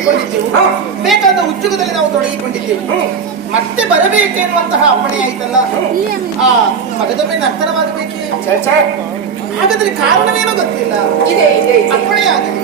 ಸೇರಿಕೊಂಡಿದ್ದೆವು, ಬೇಕಾದ ಉದ್ಯೋಗದಲ್ಲಿ ನಾವು ತೊಡಗಿಕೊಂಡಿದ್ದೆವು. ಮತ್ತೆ ಬರಬೇಕೆನ್ನುವಂತಹ ಅಪ್ಪಣೆ ಆಯ್ತಲ್ಲ, ಆ ಮಗದೊಮ್ಮೆ ನರ್ತನವಾಗಬೇಕೇ. ಹಾಗಾದ್ರೆ ಕಾರಣವೇನೋ ಗೊತ್ತಿಲ್ಲ, ಇದೆ ಅಪ್ಪಣೆ ಆಗಲಿ.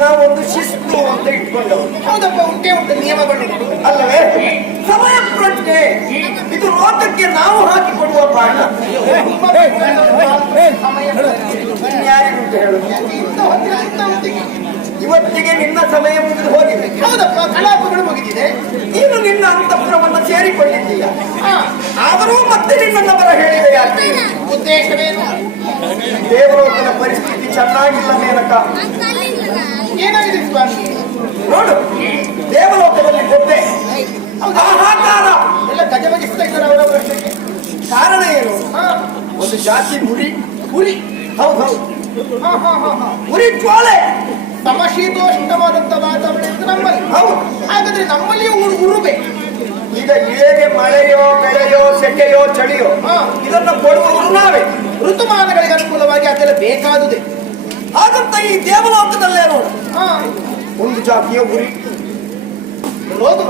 ನಾವೊಂದು ಶಿಸ್ತು ಅಂತ ಇಟ್ಕೊಂಡವು. ಹೌದಪ್ಪ, ಉಂಟೆ ನಿಯಮಗಳು ಅಲ್ಲವೇ? ಸಮಯ ಪ್ರಜ್ಞೆ ಇದು ಲೋಕಕ್ಕೆ ನಾವು ಹಾಕಿಕೊಡುವ ಪಾಠ. ಇವತ್ತಿಗೆ ನಿನ್ನ ಸಮಯ ಮುಗಿದು ಹೋಗಿದೆ. ಹೌದಪ್ಪ, ಕಲಾಪಗಳು ಮುಗಿದಿದೆ. ನೀನು ನಿನ್ನ ಅಂತಃಪುರವನ್ನು ಸೇರಿಕೊಂಡಿದ್ದೀಯ. ಆದರೂ ಮತ್ತೆ ನಿನ್ನನ್ನು ಬರ ಹೇಳಿದೆ. ಯಾಕೆ? ಉದ್ದೇಶವೇನು? ದೇವಲೋಕದ ಪರಿಸ್ಥಿತಿ ಚೆನ್ನಾಗಿಲ್ಲ ಮೇನಕ. ಏನಾಗಿದೆ ಸ್ವಾಮಿ? ನೋಡು, ದೇವಲೋಕದಲ್ಲಿ ಗೊಬ್ಬೆ ಹಾಹಾಕಾರ ಎಲ್ಲ ಗಜಬಗಿಸ್ತಾ ಇದ್ದಾರೆ ಅವರವರಷ್ಟಕ್ಕೆ. ಕಾರಣ ಏನು? ಒಂದು ಜಾತಿ ಹುರಿ. ಹೌದೌದು, ಹುರಿ ಜ್ವಾಲೆ. ಸಮಶೀತೋಷ್ಣವಾದಂತ ವಾತಾವರಣ ಇತ್ತು ನಮ್ಮಲ್ಲಿ. ಹೌದು, ಹಾಗಾದ್ರೆ ನಮ್ಮಲ್ಲಿಯೂ ಉರುಬೆ. ಈಗ ಹೇಗೆ ಮಳೆಯೋ ಬೆಳೆಯೋ ಸೆಕೆಯೋ ಚಳಿಯೋ ಇದನ್ನು ಕೊಡುವವರು ನಾವೇ. ಋತುಮಾನಗಳಿಗೆ ಅನುಕೂಲವಾಗಿ ಅದೆಲ್ಲ ಬೇಕಾದುದೇ. ಹಾಗಂತ ಈ ದೇವಲೋಕದಲ್ಲೇ ನೋಡು, ಒಂದು ಜಾತಿಯ ಉರಿ. ರೋಗ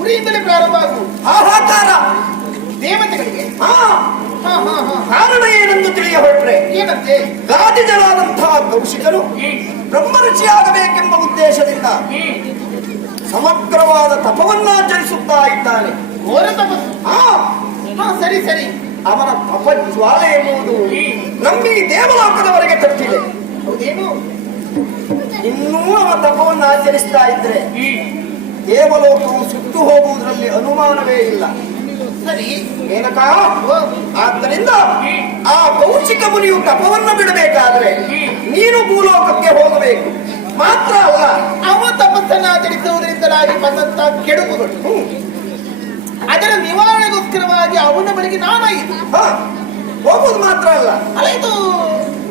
ಉರಿಯಿಂದಲೇ ಪ್ರಾರಂಭ ಆಗುವುದು. ಹಾಹಾಕಾರ ದೇವತೆಗಳಿಗೆ. ಕಾರಣ ಏನೆಂದು ತಿಳಿಯ ಹೊರಟ್ರೆ ಏನಂತೆ? ಗಾದಿಗಳಾದಂತಹ ಕೌಶಿಕರು ಬ್ರಹ್ಮರುಚಿಯಾಗಬೇಕೆಂಬ ಉದ್ದೇಶದಿಂದ ಸಮಗ್ರವಾದ ತಪವನ್ನಾಚರಿಸುತ್ತಾ ಇದ್ದಾನೆ. ಘೋರ ತಪಸ್ಸು. ಸರಿ ಸರಿ. ಅವನ ತಪಜ್ವಾಲೆ ಎನ್ನುವುದು ನಮ್ಮಿ ದೇವಲೋಕದವರೆಗೆ ತಪ್ಪಿದೆ. ಹೌದೇನು? ಇನ್ನೂ ಅವನ ತಪವನ್ನು ಆಚರಿಸ್ತಾ ಇದ್ರೆ ದೇವಲೋಕವು ಸುಟ್ಟು ಹೋಗುವುದರಲ್ಲಿ ಅನುಮಾನವೇ ಇಲ್ಲ. ಸರಿ ಏನಕ? ಆದ್ದರಿಂದ ಆ ಕೌಶಿಕ ಮುನಿಯು ತಪವನ್ನು ಬಿಡಬೇಕಾದ್ರೆ ನೀನು ಭೂಲೋಕಕ್ಕೆ ಹೋಗಬೇಕು. ಮಾತ್ರ ಅಲ್ಲ, ಅವ ತಪಸ್ಸನ್ನು ಆಚರಿಸುವುದರಿಂದಲಾಗಿ ಬಂದಂತ ಕೆಡುಕುಗಳು, ಅದರ ನಿವಾರಣೆಗೋಸ್ಕರವಾಗಿ ಅವನ ಬಳಿಗೆ ನಾನಾಯಿತು. ಹೋಗುವುದು ಮಾತ್ರ ಅಲ್ಲ, ಇದು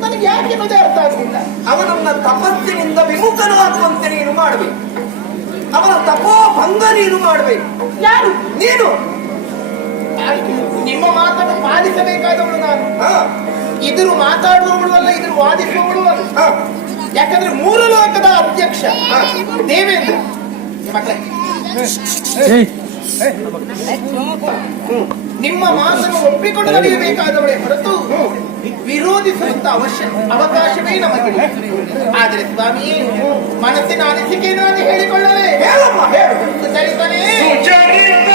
ನನಗೆ ಯಾಕೆ ಅನ್ನೋದೇ ಅರ್ಥ ಆಗಲಿಲ್ಲ. ಅವನನ್ನ ತಪಸ್ಸಿನಿಂದ ವಿಮುಖನಾಗುವಂತೆ ನೀನು ಮಾಡಬೇಕು. ಅವನ ತಪೋಭಂಗ ನೀನು ಮಾಡಬೇಕು. ಯಾರು? ನೀನು. ನಿಮ್ಮ ಮಾತನ್ನು ಪಾಲಿಸಬೇಕಾದವಳು ನಾನು. ಇದ್ರು ಮಾತಾಡುವವಳು ಅಲ್ಲ, ಇದ್ರು ವಾದಿಸುವವಳು ಅಲ್ಲ. ಯಾಕಂದ್ರೆ ಮೂರು ಲೋಕದ ಅಧ್ಯಕ್ಷ ದೇವೇಂದ್ರ. ನಿಮ್ಮ ಮಾತನ್ನು ಒಪ್ಪಿಕೊಂಡು ನಡೆಯಬೇಕಾದವಳೇ ಹೊರತು ವಿರೋಧಿಸುವಂತ ಅವಕಾಶವೇ ನಮಗೆ. ಆದರೆ ಸ್ವಾಮಿಯೇ, ಮನಸ್ಸಿನ ಅನಿಸಿಕೆ ನಾನು ಹೇಳಿಕೊಳ್ಳಲೇ. ಸರಿತಾನೇ? ಸುಜನಿತ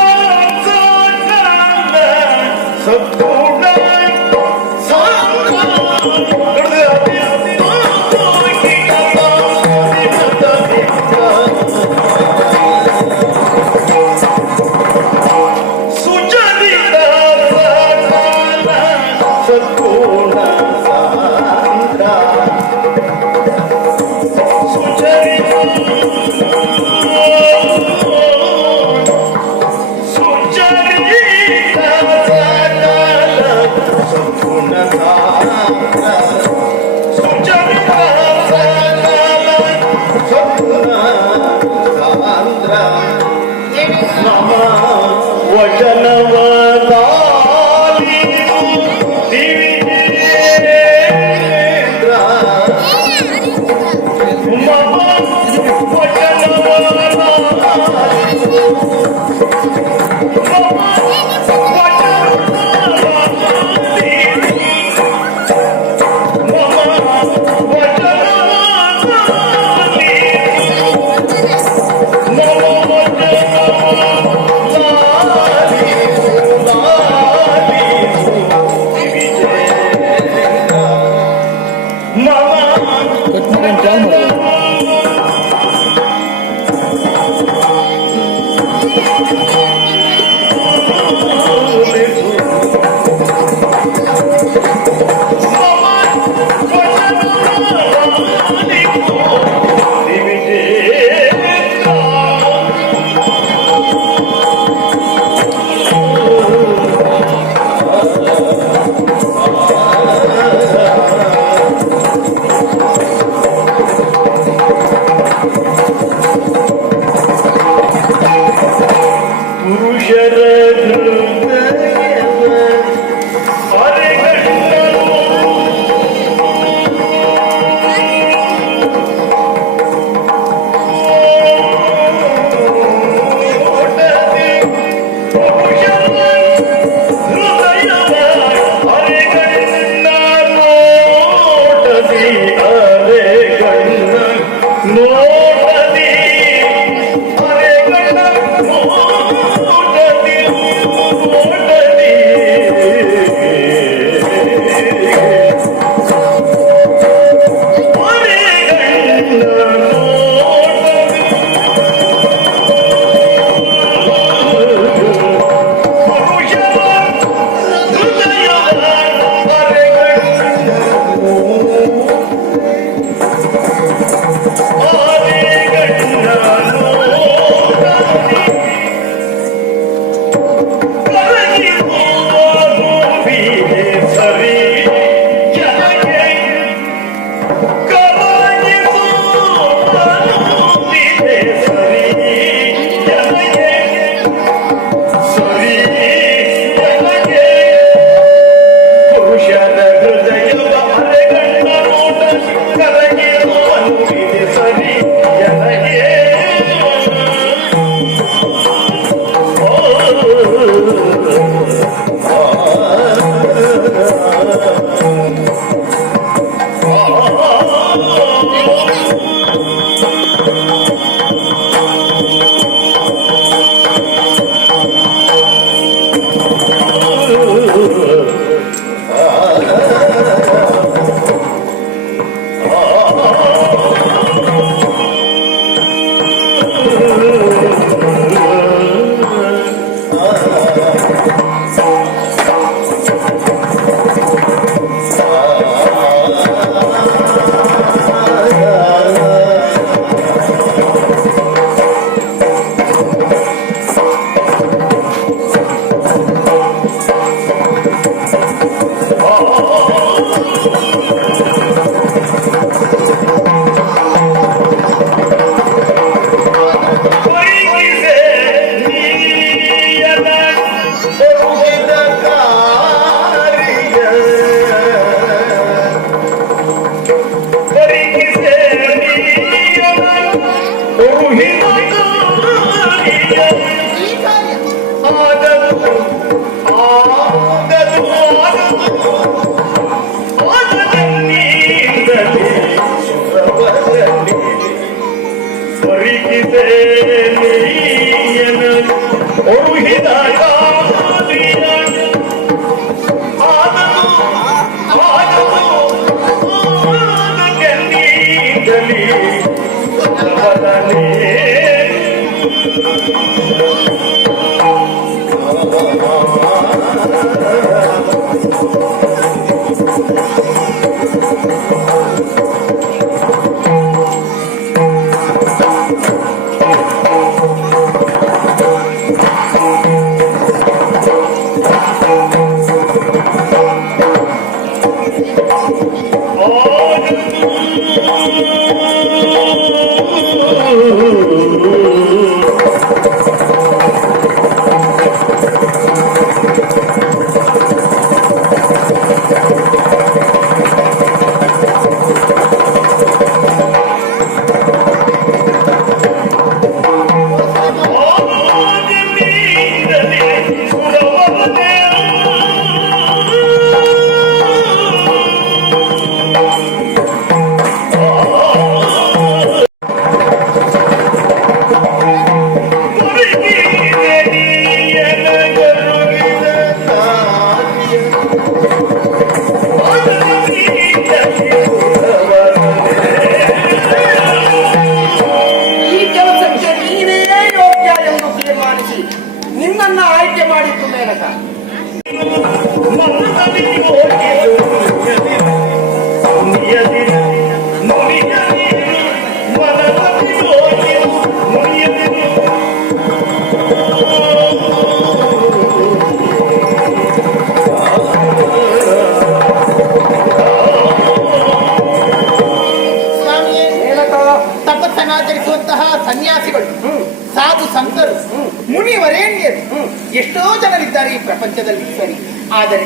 ಎಷ್ಟೋ ಜನರಿದ್ದಾರೆ ಈ ಪ್ರಪಂಚದಲ್ಲಿ. ಸರಿ, ಆದರೆ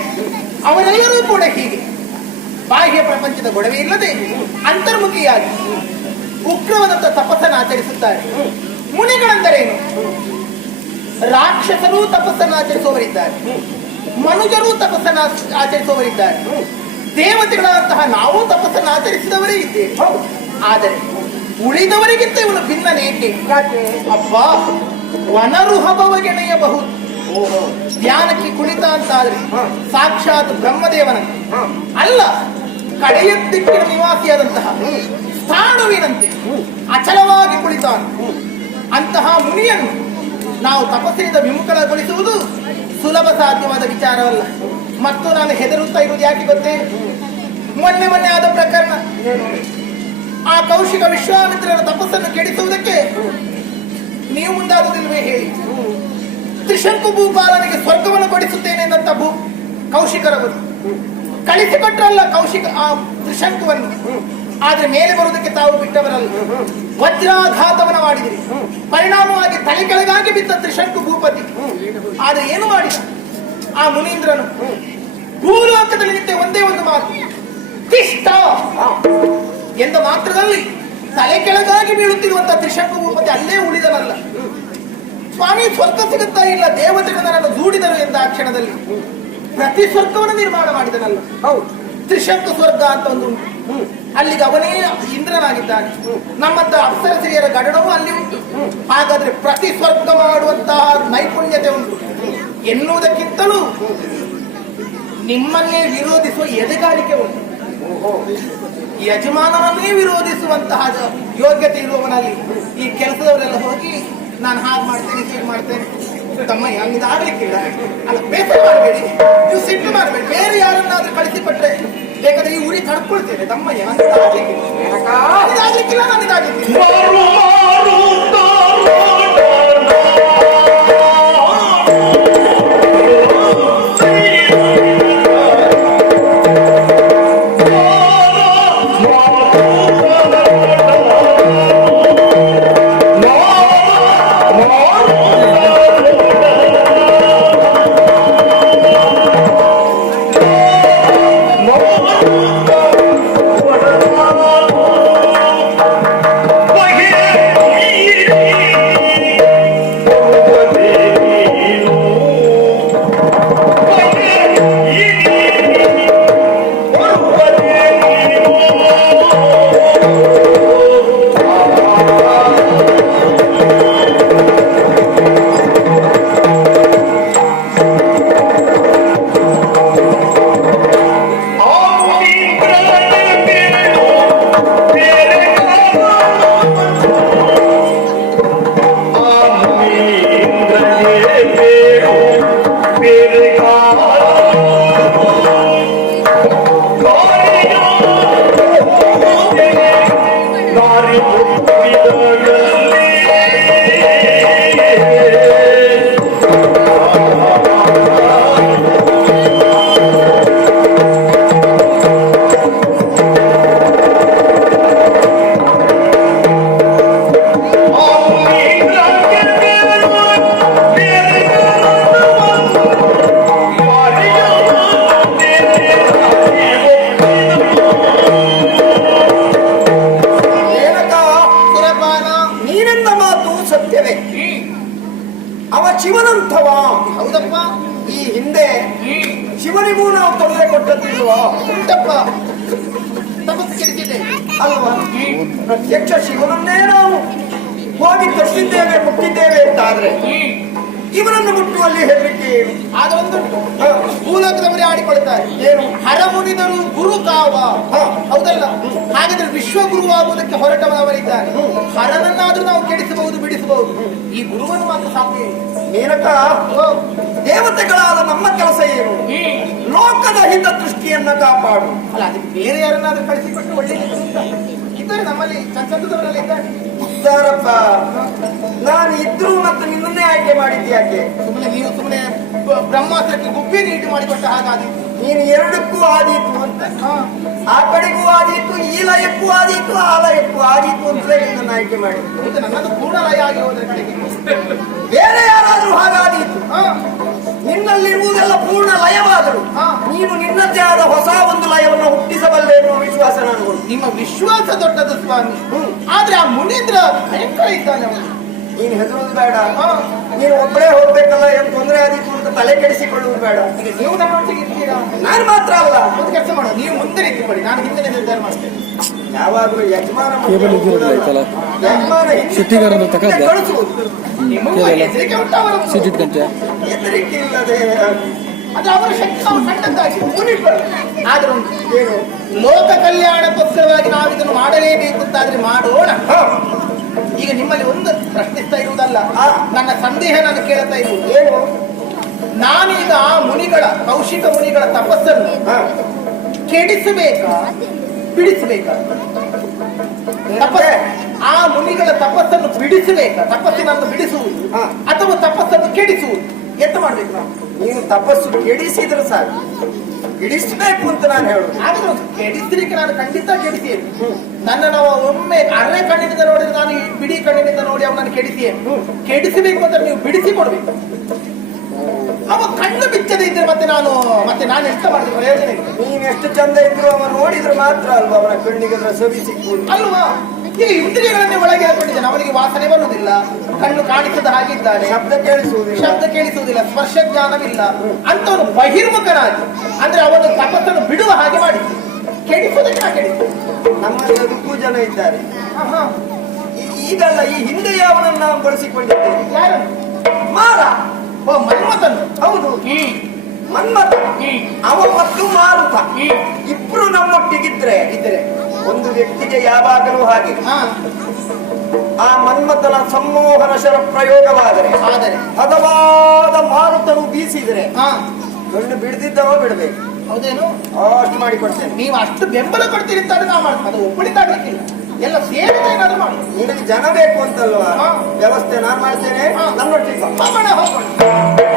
ಅವರೆಲ್ಲರೂ ಕೂಡ ಹೀಗೆ ಬಾಹ್ಯ ಪ್ರಪಂಚದ ಗೊಡವೆ ಇಲ್ಲದೆ ಅಂತರ್ಮುಖಿಯಾಗಿ ಉಗ್ರವಾದಂತ ತಪಸ್ಸನ್ನು ಆಚರಿಸುತ್ತಾರೆ. ಮುನಿಗಳೆಂದರೇನು? ರಾಕ್ಷಸರೂ ತಪಸ್ಸನ್ನು ಆಚರಿಸುವವರಿದ್ದಾರೆ, ಮನುಜರೂ ತಪಸ್ಸನ್ನು ಆಚರಿಸುವವರಿದ್ದಾರೆ, ದೇವತೆಗಳಂತಹ ನಾವು ತಪಸ್ಸನ್ನು ಆಚರಿಸಿದವರೇ ಇದ್ದೇವೆ. ಆದರೆ ಉಳಿದವರಿಗಿಂತ ಇವನು ಭಿನ್ನನೇಕೆ? ಅಬ್ಬಾ, ವನರುಹಬವಗೆಣೆಯಬಹುದು. ಧ್ಯಾನಕ್ಕೆ ಕುಳಿತ ಅಂತಾದ್ರೆ ಸಾಕ್ಷಾತ್ ಬ್ರಹ್ಮದೇವನ ಅಲ್ಲ, ಕಡೆಯ ದಿಕ್ಕಿನ ನಿವಾಸಿಯಾದಂತಹ ಸ್ಥಾಣುವಿನಂತೆ ಅಚಲವಾಗಿ ಕುಳಿತಾನ. ಅಂತಹ ಮುನಿಯನ್ನು ನಾವು ತಪಸ್ಸಿನಿಂದ ವಿಮುಖಗೊಳಿಸುವುದು ಸುಲಭ ಸಾಧ್ಯವಾದ ವಿಚಾರವಲ್ಲ. ಮತ್ತು ನಾನು ಹೆದರುತ್ತಾ ಇರುವುದು ಯಾಕೆ ಗೊತ್ತೇ? ಮೊನ್ನೆ ಆದ ಪ್ರಕರಣ, ಆ ಕೌಶಿಕ ವಿಶ್ವಾಮಿತ್ರರ ತಪಸ್ಸನ್ನು ಕೆಡಿಸುವುದಕ್ಕೆ ನೀವು ಮುಂದಾಗುವುದಿಲ್ವೇ ಹೇಳಿ? ತ್ರಿಶಂಕು ಭೂಪಾಲನಿಗೆ ಸ್ವರ್ಗವನ್ನು ಕೊಡಿಸುತ್ತೇನೆ ಎಂದಂತ ಕೌಶಿಕರವರು ಕಳಿಸಿಕೊಟ್ರಲ್ಲ ಕೌಶಿಕ ಆ ತ್ರಿಶಂಕುವನ್ನು. ಆದ್ರೆ ಮೇಲೆ ಬರುವುದಕ್ಕೆ ತಾವು ಬಿಟ್ಟವರಲ್ಲ, ವಜ್ರಾಘಾತವನ್ನು ಮಾಡಿದಿರಿ. ಪರಿಣಾಮವಾಗಿ ತಲೆ ಕೆಳಗಾಗಿ ಬಿದ್ದ ತ್ರಿಶಂಕು ಭೂಪತಿ. ಆದ್ರೆ ಏನು ಮಾಡಿದ ಆ ಮುನೀಂದ್ರನು? ಭೂಲೋಕದಲ್ಲಿ ನಿಂತೆ ಒಂದೇ ಒಂದು ಮಾತು, ತಿಷ್ಠ ಎಂದ ಮಾತ್ರದಲ್ಲಿ ತಲೆ ಕೆಳಗಾಗಿ ಬೀಳುತ್ತಿರುವಂತಹ ತ್ರಿಶಂಕು ಭೂಪತಿ ಅಲ್ಲೇ ಉಳಿದನಲ್ಲ. ಸ್ವಾಮಿ, ಸ್ವರ್ಗ ಸಿಗುತ್ತಾ ಇಲ್ಲ, ದೇವತೆಗಳು ನನ್ನನ್ನು ದೂಡಿದರು ಎಂದ ಆ ಕ್ಷಣದಲ್ಲಿ ಪ್ರತಿ ಸ್ವರ್ಗವನ್ನು ನಿರ್ಮಾಣ ಮಾಡಿದನಲ್ಲ. ಹೌದು, ತ್ರಿಶಂಕು ಸ್ವರ್ಗ ಅಂತ ಒಂದು ಉಂಟು. ಅಲ್ಲಿಗೆ ಅವನೇ ಇಂದ್ರನಾಗಿದ್ದಾನೆ. ನಮ್ಮಂತ ಅಪ್ಸರಸ್ತ್ರೀಯರ ಗಡಣವೂ ಅಲ್ಲಿ ಉಂಟು. ಹಾಗಾದ್ರೆ ಪ್ರತಿ ಸ್ವರ್ಗ ಮಾಡುವಂತಹ ನೈಪುಣ್ಯತೆ ಉಂಟು ಎನ್ನುವುದಕ್ಕಿಂತಲೂ ನಿಮ್ಮನ್ನೇ ವಿರೋಧಿಸುವ ಎದೆಗಾರಿಕೆ ಉಂಟು. ಯಜಮಾನನನ್ನೇ ವಿರೋಧಿಸುವಂತಹ ಯೋಗ್ಯತೆ ಇರುವವನಲ್ಲಿ ಈ ಕೆಲಸದವರೆಲ್ಲ ಹೋಗಿ ನಾನು ಹಾಗೆ ಮಾಡ್ತೇನೆ, ಹೀಗೆ ಮಾಡ್ತೇನೆ, ತಮ್ಮಯ್ಯ ಇದಾಗ್ಲಿಕ್ಕಿಲ್ಲ. ಅಲ್ಲ ಬೇಸರ ಮಾಡಬೇಡಿ, ನೀವು ಸಿಟ್ಟು ಮಾಡಬೇಡಿ. ಬೇರೆ ಯಾರನ್ನಾದ್ರೂ ಕಳಿಸಿಕೊಟ್ರೆ ಬೇಕಾದ್ರೆ ಈ ಉರಿ ತಡ್ಕೊಳ್ತೇನೆ. ತಮ್ಮಯ್ಯ ಇದಾಗ್ಲಿಕ್ಕಿಲ್ಲ, ನಾನು ಇದಾಗ್ಲಿಕ್ಕಿಲ್ಲ. ಅವ ಶಿವನಂಥವ. ಹೌದಪ್ಪ. ಈ ಹಿಂದೆ ಶಿವನಿಗೂ ನಾವು ತೊಂದರೆ ಕೊಟ್ಟದ್ದಿಲ್ವಾ? ಉಂಟಪ್ಪ, ತಪಸ್ಸು ಕೆಡಿಸಿದೆ ಅಲ್ವಾ? ಪ್ರತ್ಯಕ್ಷ ಶಿವನನ್ನೇ ನಾವು ಹೋಗಿ ತಪ್ಪಿದ್ದೇವೆ ಮುಟ್ಟಿದ್ದೇವೆ ಅಂತಾದ್ರೆ ಇವನನ್ನು ಮುಟ್ಟುವಲ್ಲಿ ಹೆದರಿಕೆ ಆಗ ಒಂದುಂಟು. ಭೂಲೋಕದವರೇ ಆಡಿಕೊಳ್ತಾರೆ, ಏನು ಹರಮುನಿದರು ಗುರು ಕಾವ. ಹೌದಲ್ಲ? ಹಾಗಾದ್ರೆ ವಿಶ್ವಗುರುವಾಗುವುದಕ್ಕೆ ಹೊರಟವನವರಿದ್ದಾರೆ. ಹರನನ್ನಾದ್ರೂ ನಾವು ಕೆಡಿಸಬಹುದು, ಬಿಡಿಸಬಹುದು. ಈ ಗುರುವನ್ನು ಮಾತ್ರ ಸಾಧ್ಯ. ಮೇನಕ, ದೇವತೆಗಳಾದ ನಮ್ಮ ಕೆಲಸ ಏನು? ಲೋಕದ ಹಿತದೃಷ್ಟಿಯನ್ನ ಕಾಪಾಡು. ಅಲ್ಲ, ಅದಕ್ಕೆ ಬೇರೆ ಯಾರನ್ನಾದ್ರೂ ಕಳಿಸಿಕೊಟ್ಟು ಒಳ್ಳೆಯದು ಇದ್ದಾರೆ. ನಮ್ಮಲ್ಲಿ ಚಂಚಂದವರೆಲ್ಲ ಇದ್ದಾರೆ. ಇದ್ದಾರಪ್ಪ. ನಾನು ಇದ್ರು ಮತ್ತು ನಿನ್ನನ್ನೇ ಆಯ್ಕೆ ಮಾಡಿದ್ದೆ ಯಾಕೆ? ಸುಮ್ಮನೆ ನೀವು ಸುಮ್ಮನೆ ಬ್ರಹ್ಮಾಸ್ತ್ರಕ್ಕೆ ಗುಬ್ಬಿ ನೀಟು ಮಾಡಿಕೊಟ್ಟ ಹಾಗಾದೀತು. ನೀನು ಎರಡಕ್ಕೂ ಆದೀತು ಅಂತ. ಆ ಕಡೆಗೂ ಆದೀತು, ಈ ಲಯಕ್ಕೂ ಆದೀತು, ಆ ಲಯಕ್ಕೂ ಆದೀತು ಅಂತಲೇ ನಿನ್ನನ್ನು ಆಯ್ಕೆ ಮಾಡಿದ್ದು. ನನ್ನದು ಪೂರ್ಣ ಲಯ ಆಗಿ ಹೋದ ಕಡೆಗೆ ಬೇರೆ ಯಾರಾದ್ರೂ ಹಾಗಾದೀತು. ನಿನ್ನಲ್ಲಿರುವುದೆಲ್ಲ ಪೂರ್ಣ ಲಯವಾದರು ನೀನು ನಿನ್ನದೇ ಆದ ಹೊಸ ಒಂದು ಲಯವನ್ನು ಹುಟ್ಟಿಸಬಲ್ಲೆ ಎನ್ನುವ ವಿಶ್ವಾಸ ನಾನು. ನಿಮ್ಮ ವಿಶ್ವಾಸ ದೊಡ್ಡದು ಸ್ವಾಮಿ. ಆದ್ರೆ ಆ ಮುನೀಂದ್ರ ಭಯಂಕರ ಇದ್ದಾನೆ ಅವನು. ನೀನು ಹೆದರುವುದು ಬೇಡ. ನೀನು ಒಬ್ಬರೇ ಹೋಗ್ಬೇಕಲ್ಲ, ಏನು ತೊಂದರೆ ಆದೀತು ಅಂತ ತಲೆ ಕೆಡಿಸಿಕೊಳ್ಳುವುದು ಬೇಡ. ಈಗ ನೀವು ನನ್ನೊಟ್ಟಿಗೆ ಇರ್ತೀರಾ? ನಾನು ಮಾತ್ರ ಅಲ್ಲ. ಒಂದು ಕೆಲಸ ಮಾಡೋದು, ನೀವು ಮುಂದೆ ನಿಂತುಕೊಳ್ಳಿ, ನಾನು ಹಿಂದೆ ನಿರ್ಧಾರ ಮಾಡ್ತೇನೆ. ಯಾವಾಗಲೂ ಯಜಮಾನ ಕಳಿಸುವುದು. ಹೆದರಿಕೆ ಉಂಟು ಅವರ ಹೆದರಿಕೆ ಇಲ್ಲದೆ ಅದು ಅವರ ಶಕ್ತಿ ಅವರು ಕಂಡದ್ದಾಗಿ ಆದ್ರೆ ಏನು ಲೋಕ ಕಲ್ಯಾಣಕ್ಕೋಸ್ಕರವಾಗಿ ನಾವಿದನ್ನು ಮಾಡಲೇಬೇಕು ಅಂತಾದ್ರೆ ಮಾಡೋಣ. ಈಗ ನಿಮ್ಮಲ್ಲಿ ಒಂದು ಪ್ರಶ್ನಿಸ್ತಾ ಇರುವುದಲ್ಲ, ನನ್ನ ಸಂದೇಹ ನಾನು ಕೇಳ್ತಾ ಇರುವುದು ಏನು, ನಾನೀಗ ಆ ಮುನಿಗಳ ಕೌಶಿಕ ಮುನಿಗಳ ತಪಸ್ಸನ್ನು ಕೆಡಿಸಬೇಕಾ ಬಿಡಿಸಬೇಕಾ? ಆ ಮುನಿಗಳ ತಪಸ್ಸನ್ನು ಬಿಡಿಸಬೇಕಾ? ತಪಸ್ಸಿನನ್ನು ಬಿಡಿಸುವುದು ಅಥವಾ ತಪಸ್ಸನ್ನು ಕೆಡಿಸುವುದು? ಎಂತ ಮಾಡ್ಬೇಕು ನಾವು? ನೀನು ತಪಸ್ಸು ಕೆಡಿಸಿದ್ರೆ ಸಾಕು, ಬಿಡಿಸಬೇಕು ಅಂತ ನಾನು ಹೇಳುದು. ಆದ್ರೆ ಕೆಡಿಸಲಿಕ್ಕೆ ನಾನು ಖಂಡಿತ ಕೆಡಿಸಿಯೇನು. ನನ್ನ ನಾವು ಒಮ್ಮೆ ಅರೆ ಕಣ್ಣಿನಿಂದ ನೋಡಿದ್ರೆ ನಾನು ಬಿಡಿ ಕಣ್ಣಿನಿಂದ ನೋಡಿ ಅವನನ್ನು ಕೆಡಿಸಿಯೇನು. ಕೆಡಿಸಬೇಕು ಅಂತ ನೀವು ಬಿಡಿಸಿ ಕೊಡ್ಬೇಕು. ಅವ ಕಣ್ಣು ಬಿಚ್ಚದೆ ಇದ್ರೆ ಮತ್ತೆ ನಾನು ಎಷ್ಟು ಮಾಡಿದ ಪ್ರಯೋಜನ ಇಲ್ಲ. ನೀನ್ ಎಷ್ಟು ಚಂದ ಇದ್ರು ಅವ ನೋಡಿದ್ರೆ ಮಾತ್ರ ಅಲ್ವಾ ಅವನ ಕಣ್ಣಿಗೆ ಸವಿ ಸಿಗ್ಬೋದು ಅಲ್ವಾ? ಈಗ ಇಂದ್ರಿಯಗಳನ್ನೇ ಒಳಗೆ ಹಾಕೊಂಡಿದ್ದಾನೆ, ಅವನಿಗೆ ವಾಸನೆ ಬರುವುದಿಲ್ಲ, ಕಣ್ಣು ಕಾಣಿಸದ ಹಾಗಿದ್ದಾನೆ, ಶಬ್ದ ಕೇಳಿಸುವುದಿಲ್ಲ, ಸ್ಪರ್ಶ ಜ್ಞಾನವಿಲ್ಲ ಅಂತವನು ಬಹಿರ್ಮುಖನಾಗಿ ಅಂದ್ರೆ ಅವನು ತಪಸ್ಸನ್ನು ಬಿಡುವ ಹಾಗೆ ಮಾಡಿ ಕೆಡಿಸುವುದಕ್ಕೆ ನಾ ಕೆಡಿಸು. ನಮ್ಮಲ್ಲಿ ಅದಕ್ಕೂ ಜನ ಇದ್ದಾರೆ. ಈಗಲ್ಲ, ಈ ಹಿಂದೆ ಅವನನ್ನು ನಾವು ಬಳಸಿಕೊಂಡಿದ್ದೇವೆ. ಯಾರು? ಮಾರ. ಓ, ಮನ್ಮಥನು. ಹೌದು, ಮನ್ಮಥ. ಅವ ಮತ್ತು ಮಾರುತ ಇಬ್ರು ನಮ್ಮೊಟ್ಟಿಗಿದ್ರೆ ಒಂದು ವ್ಯಕ್ತಿಗೆ ಯಾವಾಗಲೂ ಹಾಗೆ ಆ ಮನ್ಮಥನ ಸಂಮೋಹನ ಶರ ಪ್ರಯೋಗವಾದರೆ ಆದರೆ ಹದವಾದ ಮಾರುತನು ಬೀಸಿದರೆ ಹಾ ಗಂಡು ಬಿಡದಿದ್ದರೋ ಬಿಡಬೇಕು. ಹೌದೇನು? ಅಷ್ಟು ಮಾಡಿಕೊಡ್ತೇನೆ. ನೀವು ಅಷ್ಟು ಬೆಂಬಲ ಕೊಡ್ತೀರಿ ಅಂತ ನಾ ಮಾಡ್ತೀನಿ, ಅದು ಒಪ್ಪಳಿಕಾಗ್ಲಿಕ್ಕಿಲ್ಲ. ಎಲ್ಲ ಸೇರಿದ ಏನಾದ್ರು ಮಾಡಿ. ನಿನಗೆ ಜನ ಬೇಕು ಅಂತಲ್ವಾ? ಹಾ. ವ್ಯವಸ್ಥೆ ನಾನು ಮಾಡ್ತೇನೆ. ಹಾ. ನನ್ನೊಟ್ಟಿಗೆ ಬಾ. ಹೋಗೋಣ ಹೋಗೋಣ.